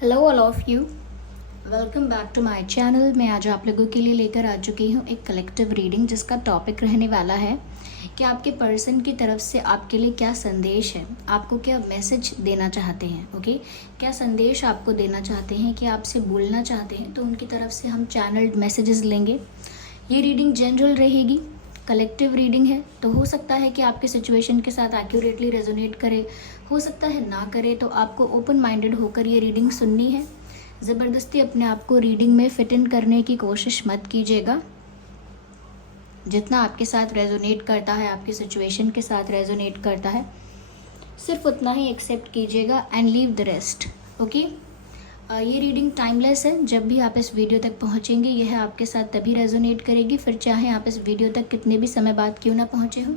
Hello all of you, welcome back to my channel. मैं आज आप लोगों के लिए लेकर आ चुकी हूँ एक कलेक्टिव रीडिंग जिसका टॉपिक रहने वाला है कि आपके पर्सन की तरफ से आपके लिए क्या संदेश है, आपको क्या मैसेज देना चाहते हैं। ओके, क्या संदेश आपको देना चाहते हैं, कि आपसे बोलना चाहते हैं, तो उनकी तरफ से हम चैनल्ड मैसेजेस लेंगे। ये रीडिंग जनरल रहेगी, कलेक्टिव रीडिंग है, तो हो सकता है कि आपके सिचुएशन के साथ एक्यूरेटली रेजोनेट करे, हो सकता है ना करे। तो आपको ओपन माइंडेड होकर ये रीडिंग सुननी है। ज़बरदस्ती अपने आप को रीडिंग में फिट इन करने की कोशिश मत कीजिएगा। जितना आपके साथ रेजोनेट करता है, आपकी सिचुएशन के साथ रेजोनेट करता है, सिर्फ उतना ही एक्सेप्ट कीजिएगा and leave the rest. Okay, ये रीडिंग टाइमलेस है। जब भी आप इस वीडियो तक पहुंचेंगे, यह आपके साथ तभी रेजोनेट करेगी, फिर चाहे आप इस वीडियो तक कितने भी समय बाद क्यों ना पहुंचे हो।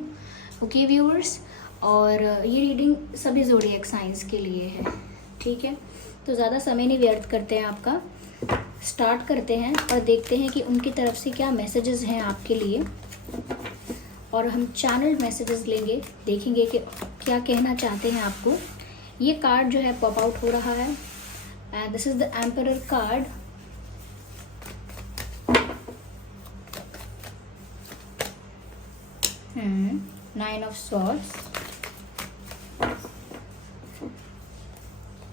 ओके व्यूअर्स, और ये रीडिंग सभी ज़ोडिएक साइंस के लिए है। ठीक है, तो ज़्यादा समय नहीं व्यर्थ करते हैं आपका, स्टार्ट करते हैं और देखते हैं कि उनकी तरफ से क्या मैसेजेस हैं आपके लिए। और हम चैनल मैसेजेस लेंगे, देखेंगे कि क्या कहना चाहते हैं आपको। ये कार्ड जो है पॉप आउट हो रहा है, and this is the Emperor card. Nine of Swords,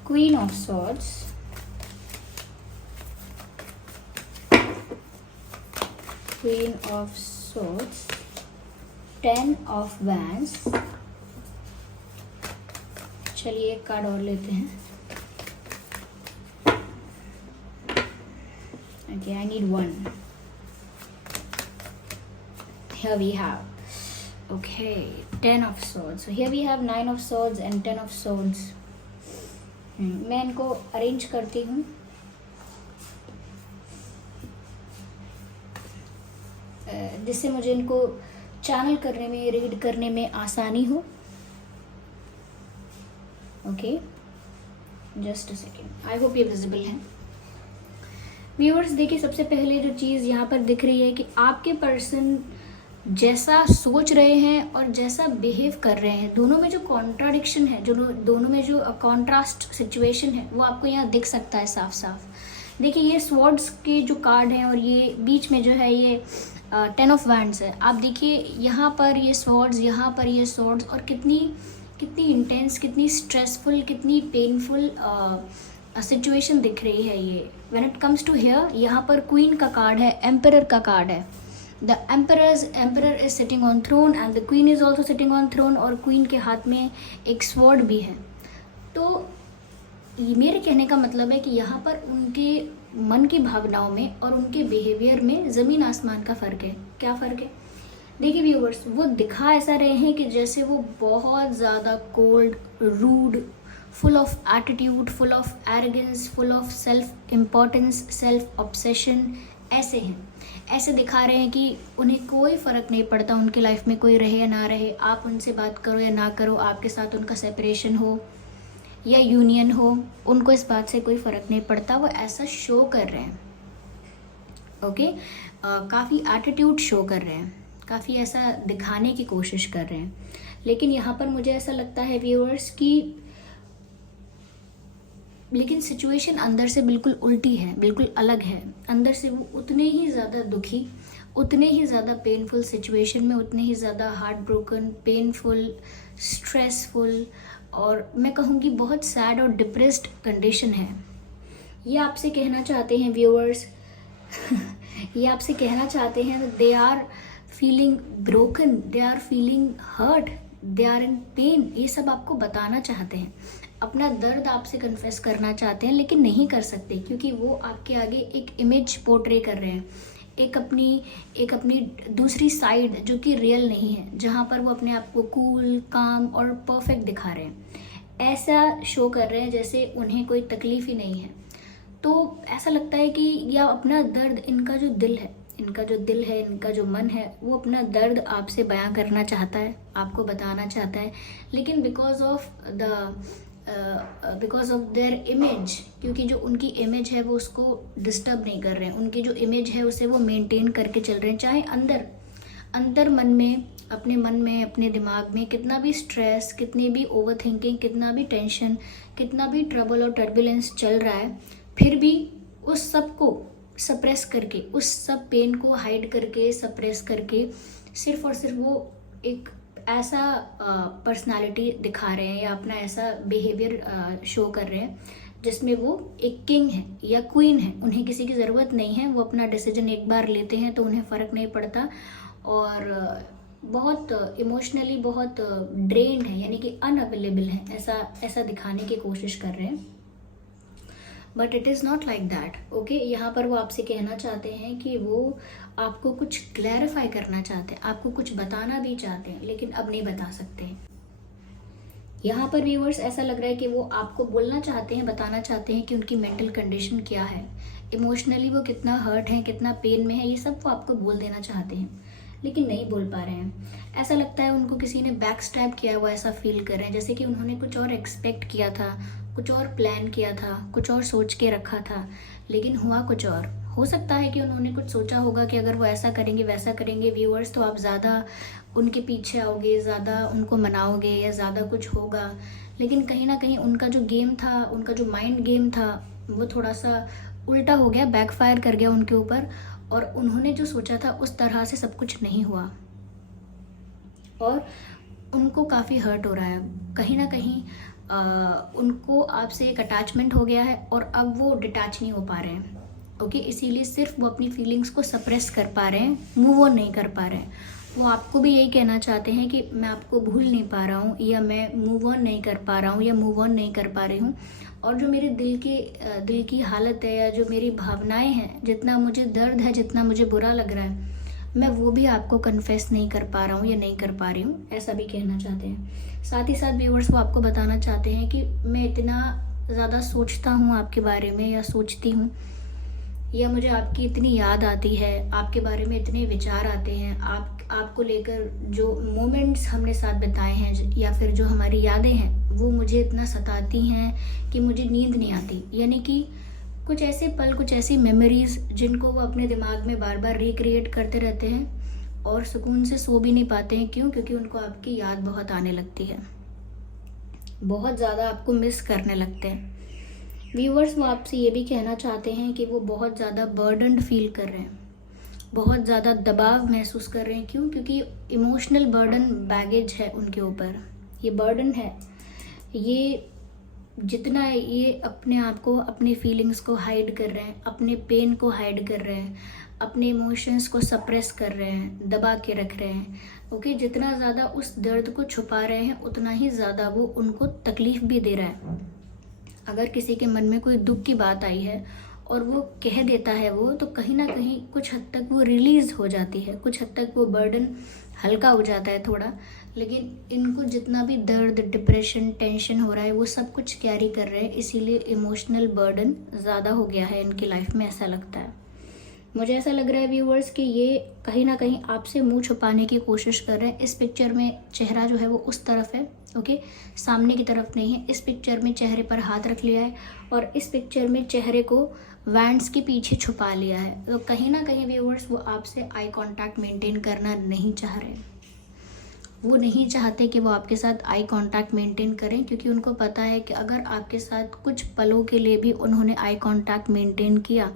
Queen of Swords, Queen of Swords, Ten of Wands। चलिए एक कार्ड और लेते हैं। Okay, I need one. Here we have, okay, Ten of Swords. So here we have Nine of Swords and Ten of Swords. मैं इनको arrange करती हूँ। जिससे मुझे इनको चैनल करने में, रीड करने में आसानी हो। Okay, just a second, I hope ये विजिबल है। व्यूअर्स देखिए, सबसे पहले जो चीज़ यहाँ पर दिख रही है कि आपके पर्सन जैसा सोच रहे हैं और जैसा बिहेव कर रहे हैं, दोनों में जो कॉन्ट्राडिक्शन है, जो दोनों में जो कॉन्ट्रास्ट सिचुएशन है, वो आपको यहाँ दिख सकता है साफ साफ। देखिए, ये स्वॉर्ड्स के जो कार्ड हैं और ये बीच में जो है ये 10 ऑफ वैंड्स है। आप देखिए यहाँ पर ये स्वॉर्ड्स, यहाँ पर ये स्वॉर्ड्स, और कितनी इंटेंस, कितनी स्ट्रेसफुल, कितनी पेनफुल सिचुएशन दिख रही है ये। When it comes to here, यहाँ पर क्वीन का कार्ड है, एम्परर का कार्ड है। The emperor is sitting on throne and the queen is also sitting on throne, और क्वीन के हाथ में एक स्वॉर्ड भी है। तो ये मेरे कहने का मतलब है कि यहाँ पर उनके मन की भावनाओं में और उनके बिहेवियर में ज़मीन आसमान का फ़र्क है। क्या फ़र्क है? देखिए व्यूअर्स, वो दिखा ऐसा रहे हैं कि जैसे वो बहुत ज़्यादा cold, rude, full of attitude, full of arrogance, full of self importance, self obsession ऐसे हैं। ऐसे दिखा रहे हैं कि उन्हें कोई फ़र्क नहीं पड़ता उनकी लाइफ में कोई रहे या ना रहे, आप उनसे बात करो या ना करो, आपके साथ उनका सेपरेशन हो या यूनियन हो, उनको इस बात से कोई फ़र्क नहीं पड़ता। वो ऐसा शो कर रहे हैं। ओके, काफ़ी एटीट्यूड शो कर रहे हैं, काफ़ी ऐसा दिखाने की कोशिश कर रहे हैं। लेकिन यहाँ पर मुझे ऐसा लगता है व्यूअर्स कि लेकिन सिचुएशन अंदर से बिल्कुल उल्टी है, बिल्कुल अलग है। अंदर से वो उतने ही ज़्यादा दुखी, उतने ही ज़्यादा पेनफुल सिचुएशन में, उतने ही ज़्यादा हार्ट ब्रोकन, पेनफुल, स्ट्रेसफुल, और मैं कहूँगी बहुत सैड और डिप्रेस्ड कंडीशन है। ये आपसे कहना चाहते हैं व्यूअर्स ये आपसे कहना चाहते हैं, they are feeling broken, they are feeling hurt, they are in pain. ये सब आपको बताना चाहते हैं, अपना दर्द आपसे कन्फेस करना चाहते हैं, लेकिन नहीं कर सकते क्योंकि वो आपके आगे एक इमेज पोर्ट्रे कर रहे हैं, एक अपनी दूसरी साइड जो कि रियल नहीं है, जहाँ पर वो अपने आप को कूल, काम और परफेक्ट दिखा रहे हैं। ऐसा शो कर रहे हैं जैसे उन्हें कोई तकलीफ ही नहीं है। तो ऐसा लगता है कि या अपना दर्द, इनका जो दिल है, इनका जो मन है, वो अपना दर्द आपसे बयां करना चाहता है, आपको बताना चाहता है, लेकिन बिकॉज ऑफ देयर इमेज, क्योंकि जो उनकी इमेज है वो उसको डिस्टर्ब नहीं कर रहे हैं, उनकी जो इमेज है उसे वो मेंटेन करके चल रहे हैं। चाहे अंदर मन में अपने मन में, अपने दिमाग में कितना भी स्ट्रेस, कितनी भी ओवर थिंकिंग, कितना भी टेंशन, कितना भी ट्रबल और टर्बुलेंस चल रहा है, फिर भी उस सब को सप्रेस करके, उस सब पेन को हाइड करके, सप्रेस करके सिर्फ और सिर्फ वो एक ऐसा पर्सनालिटी दिखा रहे हैं या अपना ऐसा बिहेवियर शो कर रहे हैं जिसमें वो एक किंग है या क्वीन है। उन्हें किसी की ज़रूरत नहीं है, वो अपना डिसीजन एक बार लेते हैं तो उन्हें फ़र्क नहीं पड़ता, और बहुत इमोशनली बहुत ड्रेन्ड है, यानी कि अनअवेलेबल है, ऐसा दिखाने की कोशिश कर रहे हैं। But it is not like that. Okay, यहाँ पर वो आपसे कहना चाहते हैं कि वो आपको कुछ क्लैरिफाई करना चाहते हैं, आपको कुछ बताना भी चाहते हैं, लेकिन अब नहीं बता सकते हैं। यहाँ पर व्यूअर्स ऐसा लग रहा है कि वो आपको बोलना चाहते हैं, बताना चाहते हैं कि उनकी मेंटल कंडीशन क्या है, इमोशनली वो कितना हर्ट है, कितना पेन में है, ये सब वो आपको बोल देना चाहते हैं, लेकिन नहीं बोल पा रहे हैं। ऐसा लगता है उनको किसी ने बैक स्टैब किया, वो ऐसा फील कर रहे हैं जैसे कि उन्होंने कुछ और एक्सपेक्ट किया था, कुछ और प्लान किया था, कुछ और सोच के रखा था, लेकिन हुआ कुछ और। हो सकता है कि उन्होंने कुछ सोचा होगा कि अगर वो ऐसा करेंगे, वैसा करेंगे व्यूअर्स, तो आप ज़्यादा उनके पीछे आओगे, ज़्यादा उनको मनाओगे या ज़्यादा कुछ होगा, लेकिन कहीं ना कहीं उनका जो गेम था, उनका जो माइंड गेम था, वो थोड़ा सा उल्टा हो गया, बैकफायर कर गया उनके ऊपर, और उन्होंने जो सोचा था उस तरह से सब कुछ नहीं हुआ, और उनको काफ़ी हर्ट हो रहा है। कहीं ना कहीं उनको आपसे एक अटैचमेंट हो गया है और अब वो डिटैच नहीं हो पा रहे हैं। ओके, इसीलिए सिर्फ वो अपनी फीलिंग्स को सप्रेस कर पा रहे हैं, मूव ऑन नहीं कर पा रहे हैं। वो आपको भी यही कहना चाहते हैं कि मैं आपको भूल नहीं पा रहा हूँ, या मैं मूव ऑन नहीं कर पा रहा हूँ, या मूव ऑन नहीं कर पा रही हूँ, और जो मेरे दिल की हालत है, या जो मेरी भावनाएं हैं, जितना मुझे दर्द है, जितना मुझे बुरा लग रहा है, मैं वो भी आपको कन्फेस नहीं कर पा रहा हूँ या नहीं कर पा रही हूँ, ऐसा भी कहना चाहते हैं। साथ ही साथ व्यूअर्स वो आपको बताना चाहते हैं कि मैं इतना ज़्यादा सोचता हूँ आपके बारे में, या सोचती हूँ, या मुझे आपकी इतनी याद आती है, आपके बारे में इतने विचार आते हैं, आपको लेकर जो मोमेंट्स हमने साथ बिताए हैं, या फिर जो हमारी यादें हैं, वो मुझे इतना सताती हैं कि मुझे नींद नहीं आती। यानी कि कुछ ऐसे पल, कुछ ऐसी मेमोरीज जिनको वो अपने दिमाग में बार बार रिक्रिएट करते रहते हैं और सुकून से सो भी नहीं पाते हैं। क्यों? क्योंकि उनको आपकी याद बहुत आने लगती है, बहुत ज़्यादा आपको मिस करने लगते हैं। व्यूअर्स वो आपसे ये भी कहना चाहते हैं कि वो बहुत ज़्यादा बर्डन्ड फील कर रहे हैं, बहुत ज़्यादा दबाव महसूस कर रहे हैं। क्यों? क्योंकि इमोशनल बर्डन बैगेज है उनके ऊपर, ये बर्डन है, ये जितना ये अपने आप को, अपनी फीलिंग्स को हाइड कर रहे हैं, अपने पेन को हाइड कर रहे हैं, अपने इमोशंस को सप्रेस कर रहे हैं, दबा के रख रहे हैं। ओके, जितना ज़्यादा उस दर्द को छुपा रहे हैं, उतना ही ज़्यादा वो उनको तकलीफ़ भी दे रहा है। अगर किसी के मन में कोई दुख की बात आई है और वो कह देता है वो, तो कहीं ना कहीं कुछ हद तक वो रिलीज़ हो जाती है, कुछ हद तक वो बर्डन हल्का हो जाता है थोड़ा। लेकिन इनको जितना भी दर्द, डिप्रेशन, टेंशन हो रहा है, वो सब कुछ कैरी कर रहे हैं, इसीलिए इमोशनल बर्डन ज़्यादा हो गया है इनकी लाइफ में, ऐसा लगता है। मुझे ऐसा लग रहा है व्यूवर्स कि ये कहीं ना कहीं आपसे मुंह छुपाने की कोशिश कर रहे हैं। इस पिक्चर में चेहरा जो है वो उस तरफ है, ओके, सामने की तरफ नहीं है। इस पिक्चर में चेहरे पर हाथ रख लिया है और इस पिक्चर में चेहरे को वैंड्स के पीछे छुपा लिया है। तो कहीं ना कहीं व्यूवर्स वो आपसे आई कांटेक्ट मेंटेन करना नहीं चाह रहे, वो नहीं चाहते कि वो आपके साथ आई कांटेक्ट मेंटेन करें, क्योंकि उनको पता है कि अगर आपके साथ कुछ पलों के लिए भी उन्होंने आई कांटेक्ट मेंटेन किया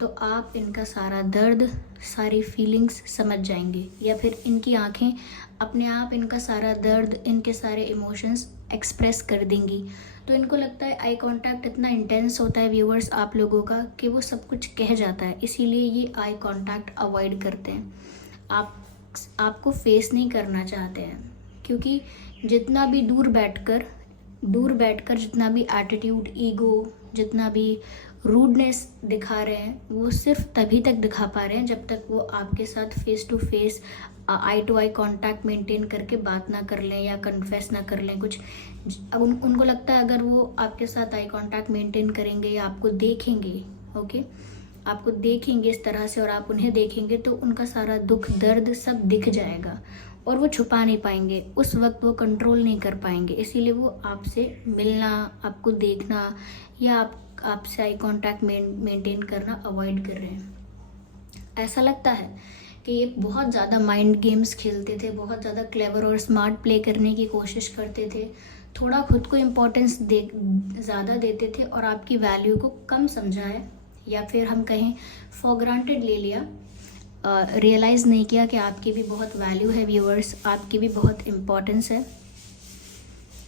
तो आप इनका सारा दर्द, सारी फीलिंग्स समझ जाएंगे, या फिर इनकी आंखें अपने आप इनका सारा दर्द, इनके सारे इमोशंस एक्सप्रेस कर देंगी। तो इनको लगता है आई कांटेक्ट इतना इंटेंस होता है व्यूअर्स आप लोगों का कि वो सब कुछ कह जाता है, इसीलिए ये आई कांटेक्ट अवॉइड करते हैं, आपको फेस नहीं करना चाहते हैं। क्योंकि जितना भी दूर बैठकर जितना भी एटीट्यूड, ईगो, जितना भी रूडनेस दिखा रहे हैं, वो सिर्फ तभी तक दिखा पा रहे हैं जब तक वो आपके साथ face to face, eye to eye contact maintain करके बात ना कर लें या कन्फेस ना कर लें कुछ। अब उनको लगता है अगर वो आपके साथ आई कांटेक्ट मेंटेन करेंगे या आपको देखेंगे, ओके, आपको देखेंगे इस तरह से और आप उन्हें देखेंगे, तो उनका सारा दुख, दर्द सब दिख जाएगा और वो छुपा नहीं पाएंगे, उस वक्त वो कंट्रोल नहीं कर पाएंगे। इसीलिए वो आपसे मिलना, आपको देखना या आपसे आई कांटेक्ट मेंटेन करना अवॉइड कर रहे हैं। ऐसा लगता है कि ये बहुत ज़्यादा माइंड गेम्स खेलते थे, बहुत ज़्यादा क्लेवर और स्मार्ट प्ले करने की कोशिश करते थे, थोड़ा खुद को इम्पोर्टेंस ज़्यादा देते थे और आपकी वैल्यू को कम समझा है, या फिर हम कहें फॉर ग्रांटेड ले लिया, रियलाइज़ नहीं किया कि आपकी भी बहुत वैल्यू है व्यूअर्स, आपकी भी बहुत इम्पोर्टेंस है।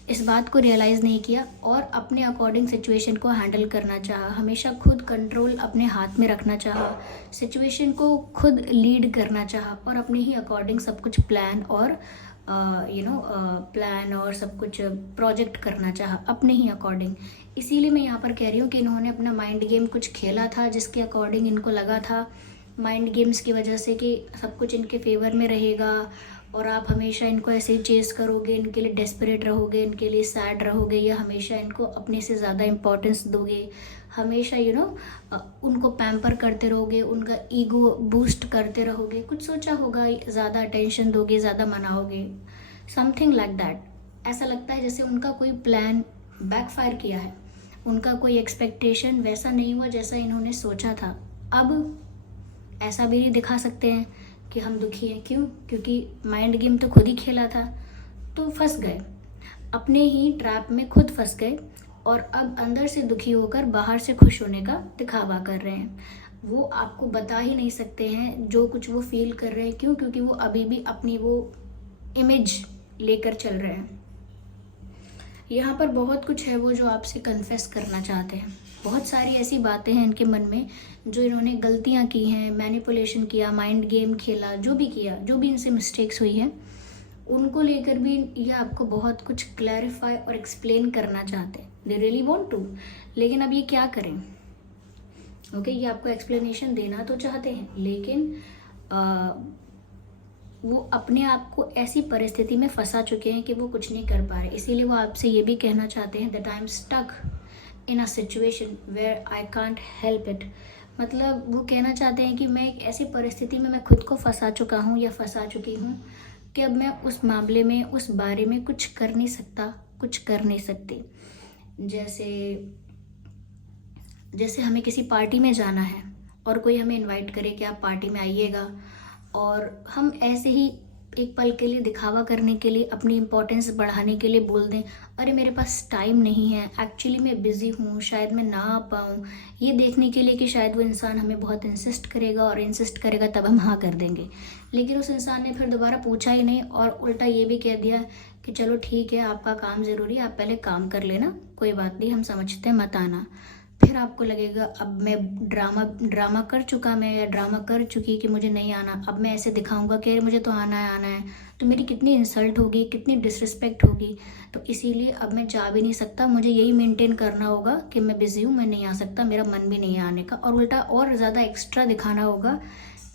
इस बात को रियलाइज़ नहीं किया और अपने अकॉर्डिंग सिचुएशन को हैंडल करना चाहा, हमेशा खुद कंट्रोल अपने हाथ में रखना चाहा, सिचुएशन को खुद लीड करना चाहा और अपने ही अकॉर्डिंग सब कुछ प्लान और प्लान और सब कुछ प्रोजेक्ट करना चाहा अपने ही अकॉर्डिंग। इसीलिए मैं यहाँ पर कह रही हूँ कि इन्होंने अपना माइंड गेम कुछ खेला था जिसके अकॉर्डिंग इनको लगा था माइंड गेम्स की वजह से कि सब कुछ इनके फेवर में रहेगा और आप हमेशा इनको ऐसे ही चेस करोगे, इनके लिए डेस्परेट रहोगे, इनके लिए सैड रहोगे, या हमेशा इनको अपने से ज़्यादा इम्पोर्टेंस दोगे, हमेशा उनको पैम्पर करते रहोगे, उनका ईगो बूस्ट करते रहोगे, कुछ सोचा होगा, ज़्यादा अटेंशन दोगे, ज़्यादा मनाओगे, समथिंग लाइक दैट। ऐसा लगता है जैसे उनका कोई प्लान बैकफायर किया है, उनका कोई एक्सपेक्टेशन वैसा नहीं हुआ जैसा इन्होंने सोचा था। अब ऐसा भी नहीं दिखा सकते हैं कि हम दुखी हैं, क्यों? क्योंकि माइंड गेम तो खुद ही खेला था, तो फंस गए, अपने ही ट्रैप में खुद फंस गए और अब अंदर से दुखी होकर बाहर से खुश होने का दिखावा कर रहे हैं। वो आपको बता ही नहीं सकते हैं जो कुछ वो फील कर रहे हैं, क्यों? क्योंकि वो अभी भी अपनी वो इमेज लेकर चल रहे हैं। यहाँ पर बहुत कुछ है वो जो आपसे कन्फेस करना चाहते हैं, बहुत सारी ऐसी बातें हैं इनके मन में जो इन्होंने गलतियाँ की हैं, मैनिपुलेशन किया, माइंड गेम खेला, जो भी किया, जो भी इनसे मिस्टेक्स हुई हैं, उनको लेकर भी ये आपको बहुत कुछ क्लैरिफाई और एक्सप्लेन करना चाहते हैं। दे रियली वांट टू, लेकिन अब ये क्या करें? ओके, ये आपको एक्सप्लेनेशन देना तो चाहते हैं, लेकिन वो अपने आप को ऐसी परिस्थिति में फंसा चुके हैं कि वो कुछ नहीं कर पा रहे। इसीलिए वो आपसे ये भी कहना चाहते हैं that I am stuck in a situation where I can't help it. मतलब वो कहना चाहते हैं कि मैं एक ऐसी परिस्थिति में मैं खुद को फंसा चुका हूँ या फंसा चुकी हूँ कि अब मैं उस मामले में, उस बारे में कुछ कर नहीं सकता, कुछ कर नहीं सकती। जैसे हमें किसी पार्टी में जाना है और कोई हमें इनवाइट करे कि आप पार्टी में आइएगा, और हम ऐसे ही एक पल के लिए दिखावा करने के लिए, अपनी इम्पोर्टेंस बढ़ाने के लिए बोल दें, अरे मेरे पास टाइम नहीं है, एक्चुअली मैं बिज़ी हूँ, शायद मैं ना आ पाऊँ, ये देखने के लिए कि शायद वो इंसान हमें बहुत इंसिस्ट करेगा, और इंसिस्ट करेगा तब हम हाँ कर देंगे। लेकिन उस इंसान ने फिर दोबारा पूछा ही नहीं और उल्टा ये भी कह दिया कि चलो ठीक है, आपका काम ज़रूरी है, आप पहले काम कर लेना, कोई बात नहीं, हम समझते हैं, मत आना। फिर आपको लगेगा अब मैं ड्रामा कर चुका, मैं या ड्रामा कर चुकी कि मुझे नहीं आना, अब मैं ऐसे दिखाऊंगा कि मुझे तो आना है, तो मेरी कितनी इंसल्ट होगी, कितनी डिसरिस्पेक्ट होगी। तो इसीलिए अब मैं जा भी नहीं सकता, मुझे यही मेंटेन करना होगा कि मैं बिज़ी हूँ, मैं नहीं आ सकता, मेरा मन भी नहीं है आने का, और उल्टा और ज़्यादा एक्स्ट्रा दिखाना होगा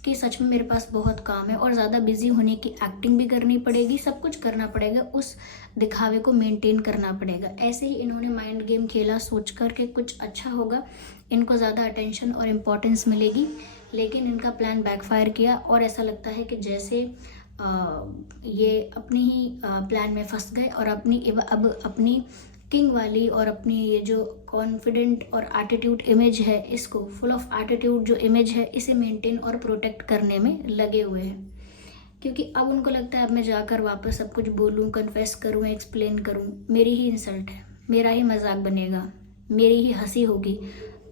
कि सच में मेरे पास बहुत काम है, और ज़्यादा बिजी होने की एक्टिंग भी करनी पड़ेगी, सब कुछ करना पड़ेगा, उस दिखावे को मेंटेन करना पड़ेगा। ऐसे ही इन्होंने माइंड गेम खेला सोच कर के कुछ अच्छा होगा, इनको ज़्यादा अटेंशन और इम्पोर्टेंस मिलेगी, लेकिन इनका प्लान बैकफायर किया और ऐसा लगता है कि जैसे ये अपनी ही प्लान में फंस गए और अब अपनी किंग वाली और अपनी ये जो कॉन्फिडेंट और एटीट्यूड इमेज है, इसको फुल ऑफ एटीट्यूड जो इमेज है, इसे मेंटेन और प्रोटेक्ट करने में लगे हुए हैं। क्योंकि अब उनको लगता है अब मैं जाकर वापस सब कुछ बोलूँ, कन्फेस करूँ, एक्सप्लेन करूँ, मेरी ही इंसल्ट है, मेरा ही मजाक बनेगा, मेरी ही हंसी होगी।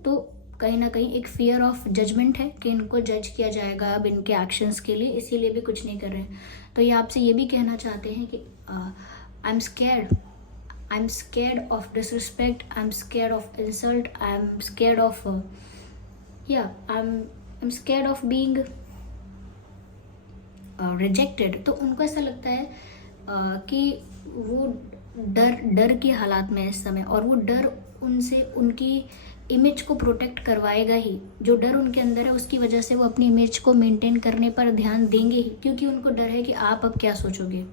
तो कहीं ना कहीं एक फियर ऑफ जजमेंट है कि इनको जज किया जाएगा अब इनके एक्शंस के लिए, इसीलिए भी कुछ नहीं कर रहे हैं। तो ये आपसे ये भी कहना चाहते हैं कि I'm scared of disrespect, I'm scared of insult, I'm scared of I'm scared of being rejected। तो उनको ऐसा लगता है कि वो डर के हालात में है इस समय, और वो डर उनसे उनकी इमेज को प्रोटेक्ट करवाएगा ही। जो डर उनके अंदर है उसकी वजह से वो अपनी इमेज को मेंटेन करने पर ध्यान देंगे ही, क्योंकि उनको डर है कि आप अब क्या सोचोगे,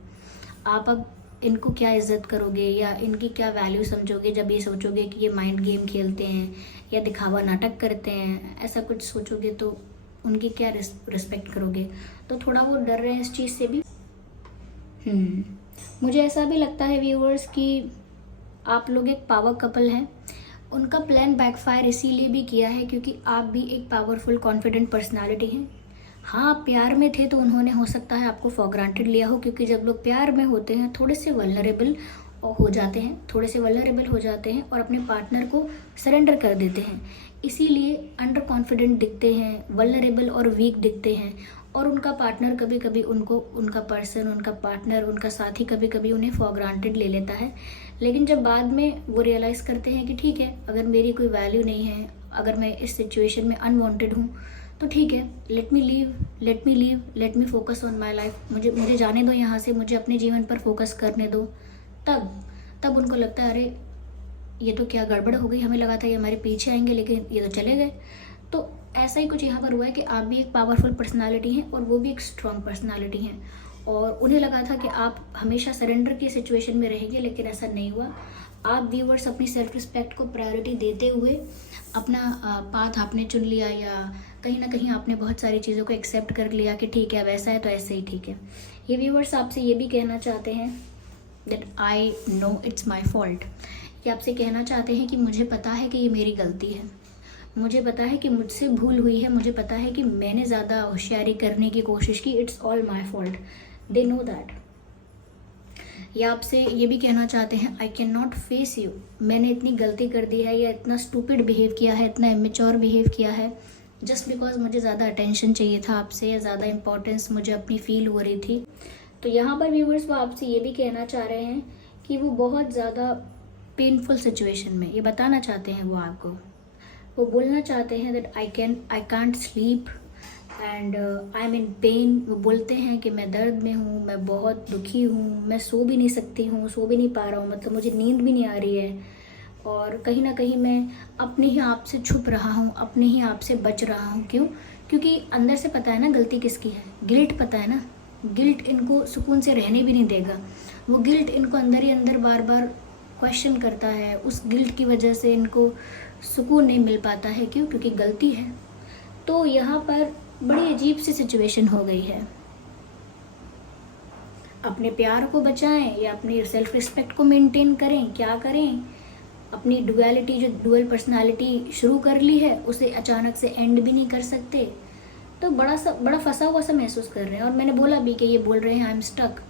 आप अब इनको क्या इज्जत करोगे या इनकी क्या वैल्यू समझोगे जब ये सोचोगे कि ये माइंड गेम खेलते हैं या दिखावा नाटक करते हैं, ऐसा कुछ सोचोगे तो उनकी क्या रिस्पेक्ट करोगे। तो थोड़ा वो डर रहे हैं इस चीज़ से भी। मुझे ऐसा भी लगता है व्यूअर्स कि आप लोग एक पावर कपल हैं। उनका प्लान बैकफायर इसीलिए भी किया है क्योंकि आप भी एक पावरफुल कॉन्फिडेंट पर्सनालिटी हैं। हाँ, आप प्यार में थे तो उन्होंने हो सकता है आपको फॉर ग्रांटेड लिया हो, क्योंकि जब लोग प्यार में होते हैं थोड़े से वल्नरेबल हो जाते हैं, थोड़े से वल्नरेबल हो जाते हैं और अपने पार्टनर को सरेंडर कर देते हैं, इसीलिए अंडर कॉन्फिडेंट दिखते हैं, वल्नरेबल और वीक दिखते हैं। और उनका पार्टनर कभी कभी उनको, उनका पर्सन, उनका पार्टनर, उनका साथी कभी कभी उन्हें फॉर ग्रांटेड ले लेता है। लेकिन जब बाद में वो रियलाइज़ करते हैं कि ठीक है, अगर मेरी कोई वैल्यू नहीं है, अगर मैं इस सिचुएशन में अनवांटेड हूँ, तो ठीक है, let me leave, let me focus on my life, मुझे जाने दो यहाँ से, मुझे अपने जीवन पर फोकस करने दो। तब उनको लगता है अरे ये तो क्या गड़बड़ हो गई, हमें लगा था ये हमारे पीछे आएंगे लेकिन ये तो चले गए। तो ऐसा ही कुछ यहाँ पर हुआ है कि आप भी एक पावरफुल पर्सनालिटी हैं और वो भी एक स्ट्रॉन्ग पर्सनालिटी हैं, और उन्हें लगा था कि आप हमेशा सरेंडर की सिचुएशन में रहेंगे, लेकिन ऐसा नहीं हुआ। आप व्यूअर्स अपनी सेल्फ रिस्पेक्ट को प्रायोरिटी देते हुए अपना पाथ आपने चुन लिया, या कहीं ना कहीं आपने बहुत सारी चीज़ों को एक्सेप्ट कर लिया कि ठीक है वैसा है तो ऐसे ही ठीक है। ये व्यूअर्स आपसे ये भी कहना चाहते हैं that I know it's my fault. ये आपसे कहना चाहते हैं कि मुझे पता है कि ये मेरी गलती है, मुझे पता है कि मुझसे भूल हुई है, मुझे पता है कि मैंने ज़्यादा होशियारी करने की कोशिश की, it's all my fault, they know that. या आपसे ये भी कहना चाहते हैं I can not face you, मैंने इतनी गलती कर दी है या इतना स्टूपिड बिहेव किया है, इतना इमेच्योर बिहेव किया है, जस्ट बिकॉज मुझे ज़्यादा अटेंशन चाहिए था आपसे, या ज़्यादा इंपॉर्टेंस मुझे अपनी फील हो रही थी। तो यहाँ पर व्यूवर्स वो आपसे ये भी कहना चाह रहे हैं कि वो बहुत ज़्यादा पेनफुल सिचुएशन में, ये बताना चाहते हैं वो आपको, वो बोलना चाहते हैं that I can't sleep and I am in pen. वो बोलते हैं कि मैं दर्द में हूँ, मैं बहुत दुखी हूँ, मैं सो भी नहीं सकती हूँ, सो भी नहीं पा रहा हूँ, मतलब मुझे नींद भी नहीं आ रही है, और कहीं ना कहीं मैं अपने ही आप से छुप रहा हूँ, अपने ही आप से बच रहा हूँ। क्यों? क्योंकि अंदर से पता है ना गलती किसकी है, गिल्ट पता है ना, गिल्ट इनको सुकून से रहने भी नहीं देगा, वो गिल्ट इनको अंदर ही अंदर बार बार क्वेश्चन करता है, उस गिल्ट की वजह से इनको सुकून नहीं मिल पाता है। क्यों? क्योंकि गलती है। तो यहाँ पर बड़ी अजीब सी सिचुएशन हो गई है, अपने प्यार को बचाएं या अपनी सेल्फ रिस्पेक्ट को मेंटेन करें, क्या करें? अपनी डुअलिटी, जो डुअल पर्सनालिटी शुरू कर ली है, उसे अचानक से एंड भी नहीं कर सकते, तो बड़ा फंसा हुआ सा महसूस कर रहे हैं। और मैंने बोला भी कि ये बोल रहे हैं I am stuck,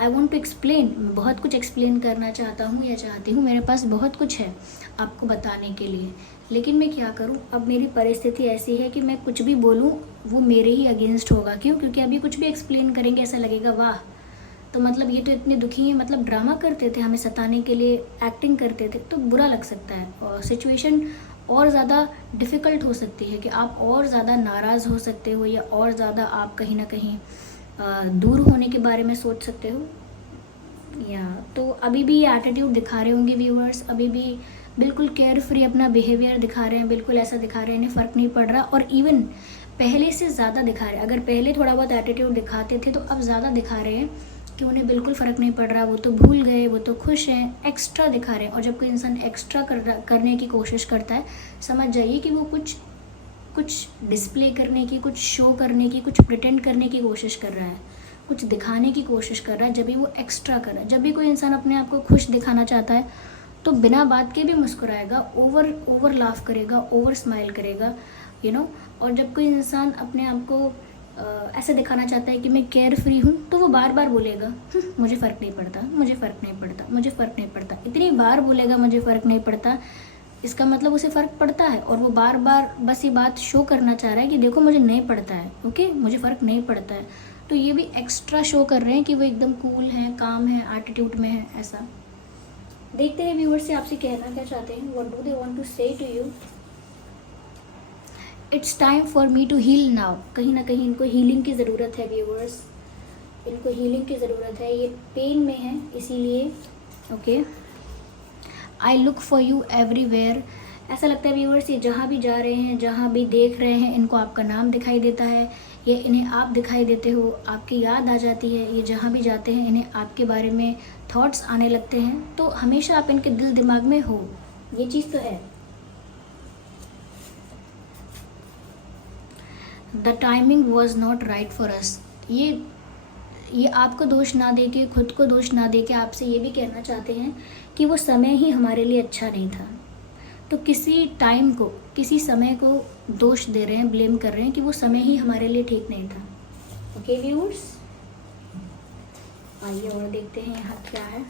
I want to explain, मैं बहुत कुछ एक्सप्लेन करना चाहता हूँ या चाहती हूँ, मेरे पास बहुत कुछ है आपको बताने के लिए, लेकिन मैं क्या करूँ, अब मेरी परिस्थिति ऐसी है कि मैं कुछ भी बोलूँ वो मेरे ही अगेंस्ट होगा। क्यों? क्योंकि अभी कुछ भी एक्सप्लेन करेंगे ऐसा लगेगा वाह, तो मतलब ये तो इतने दुखी हैं, मतलब ड्रामा करते थे, हमें सताने के लिए एक्टिंग करते थे, तो बुरा लग सकता है और सिचुएशन और ज़्यादा डिफ़िकल्ट हो सकती है कि आप और ज़्यादा नाराज़ हो सकते हो, या और ज़्यादा आप कहीं ना कहीं दूर होने के बारे में सोच सकते हो। या तो अभी भी ये एटीट्यूड दिखा रहे होंगे व्यूअर्स, अभी भी बिल्कुल केयर फ्री अपना बिहेवियर दिखा रहे हैं, बिल्कुल ऐसा दिखा रहे हैं इन्हें फ़र्क नहीं पड़ रहा, और इवन पहले से ज़्यादा दिखा रहे हैं। अगर पहले थोड़ा बहुत एटीट्यूड दिखाते थे तो अब ज़्यादा दिखा रहे हैं कि उन्हें बिल्कुल फ़र्क नहीं पड़ रहा, वो तो भूल गए, वो तो खुश हैं, एक्स्ट्रा दिखा रहे हैं। और जब कोई इंसान एक्स्ट्रा करने की कोशिश करता है, समझ जाइए कि वो कुछ डिस्प्ले करने की, कुछ शो करने की, कुछ प्रिटेंड करने की कोशिश कर रहा है, कुछ दिखाने की कोशिश कर रहा है। जब भी वो एक्स्ट्रा कर रहा है, जब भी कोई इंसान अपने आप को खुश दिखाना चाहता है तो बिना बात के भी मुस्कुराएगा, ओवर लाफ करेगा, ओवर स्माइल करेगा, और जब कोई इंसान अपने आप को ऐसा दिखाना चाहता है कि मैं केयर फ्री हूँ, तो वो बार बार बोलेगा मुझे फ़र्क नहीं पड़ता, मुझे फ़र्क नहीं पड़ता, मुझे फ़र्क नहीं पड़ता। इतनी बार बोलेगा मुझे फ़र्क नहीं पड़ता, इसका मतलब उसे फ़र्क पड़ता है, और वो बार बार बस ये बात शो करना चाह रहा है कि देखो मुझे नहीं पड़ता है, ओके, मुझे फ़र्क नहीं पड़ता है। तो ये भी एक्स्ट्रा शो कर रहे हैं कि वो एकदम कूल हैं, काम है, एटीट्यूड में है। ऐसा देखते हैं व्यूअर्स से आपसे कहना क्या चाहते हैं, what do they want to say to you. It's time for me to heal now. कहीं ना कहीं इनको हीलिंग की ज़रूरत है व्यूअर्स, इनको हीलिंग की ज़रूरत है, ये पेन में है इसीलिए। Okay, I look for you everywhere. ऐसा लगता है व्यूअर्स ये जहाँ भी जा रहे हैं, जहाँ भी देख रहे हैं, इनको आपका नाम दिखाई देता है, ये इन्हें आप दिखाई देते हो, आपकी याद आ जाती है। ये जहाँ भी जाते हैं इन्हें आपके बारे में थॉट्स आने लगते हैं, तो हमेशा आप इनके दिल दिमाग में हो, ये चीज़ तो है। The timing was not right for us. ये आपको दोष ना दे के, खुद को दोष ना दे के आपसे ये भी कहना चाहते हैं कि वो समय ही हमारे लिए अच्छा नहीं था। तो किसी टाइम को, किसी समय को दोष दे रहे हैं, ब्लेम कर रहे हैं कि वो समय ही हमारे लिए ठीक नहीं था। ओके व्यूअर्स, आइए और देखते हैं यहाँ क्या है।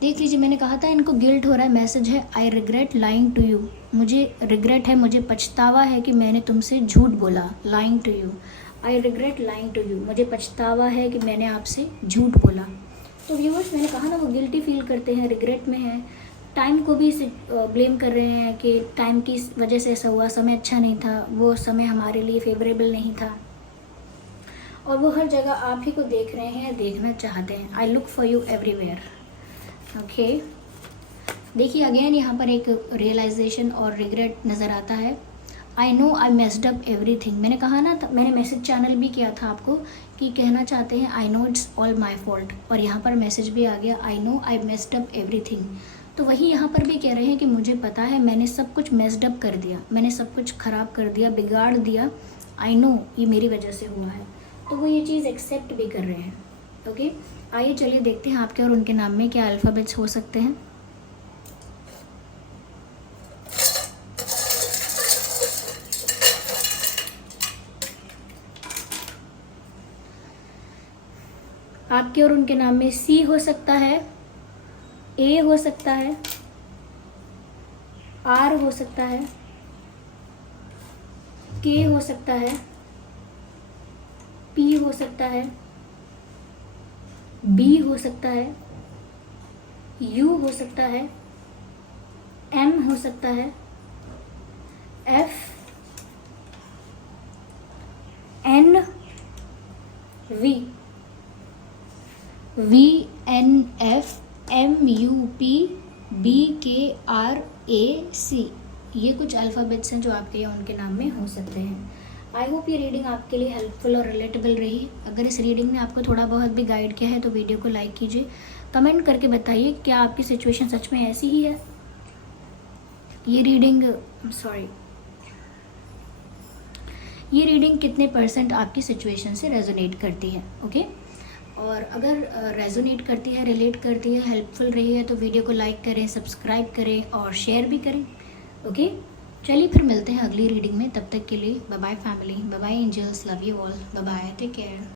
देख लीजिए, मैंने कहा था इनको गिल्ट हो रहा है। मैसेज है I regret lying to you. मुझे रिग्रेट है, मुझे पछतावा है कि मैंने तुमसे झूठ बोला। Lying to you, I regret lying to you. मुझे पछतावा है कि मैंने आपसे झूठ बोला। तो व्यूअर्स, मैंने कहा ना वो गिल्टी फील करते हैं, रिग्रेट में है, टाइम को भी ब्लेम कर रहे हैं कि टाइम की वजह से ऐसा हुआ, समय अच्छा नहीं था, वो समय हमारे लिए फेवरेबल नहीं था। और वो हर जगह आप ही को देख रहे हैं, देखना चाहते हैं। I look for you everywhere. Okay, देखिए अगेन यहाँ पर एक रियलाइजेशन और रिग्रेट नज़र आता है। I know I messed up everything. मैंने कहा ना, मैंने मैसेज चैनल भी किया था आपको कि कहना चाहते हैं I know it's all my fault, और यहाँ पर मैसेज भी आ गया I know I messed up everything. तो वही यहाँ पर भी कह रहे हैं कि मुझे पता है मैंने सब कुछ मेस्ड अप कर दिया, मैंने सब कुछ ख़राब कर दिया, बिगाड़ दिया। आई नो ये मेरी वजह से हुआ है। तो वो ये चीज़ एक्सेप्ट भी कर रहे हैं। ओके, आइए चलिए देखते हैं आपके और उनके नाम में क्या अल्फ़ाबेट्स हो सकते हैं। आपके और उनके नाम में सी हो सकता है, ए हो सकता है, आर हो सकता है, के हो सकता है, पी हो सकता है, बी हो सकता है, यू हो सकता है, एम हो सकता है, F, N, V, V N F, M U P, B K R A C. ये कुछ अल्फ़ाबेट्स हैं जो आपके या उनके नाम में हो सकते हैं। आई होप ये रीडिंग आपके लिए हेल्पफुल और रिलेटेबल रही। अगर इस रीडिंग ने आपको थोड़ा बहुत भी गाइड किया है तो वीडियो को लाइक कीजिए, कमेंट करके बताइए क्या आपकी सिचुएशन सच में ऐसी ही है। ये रीडिंग कितने % आपकी सिचुएशन से रेजोनेट करती है। ओके, और अगर रेजोनेट करती है, रिलेट करती है, हेल्पफुल रही है तो वीडियो को लाइक करें, सब्सक्राइब करें और शेयर भी करें। ओके, चलिए फिर मिलते हैं अगली रीडिंग में। तब तक के लिए bye bye family, bye bye angels, love you all, bye bye, take care.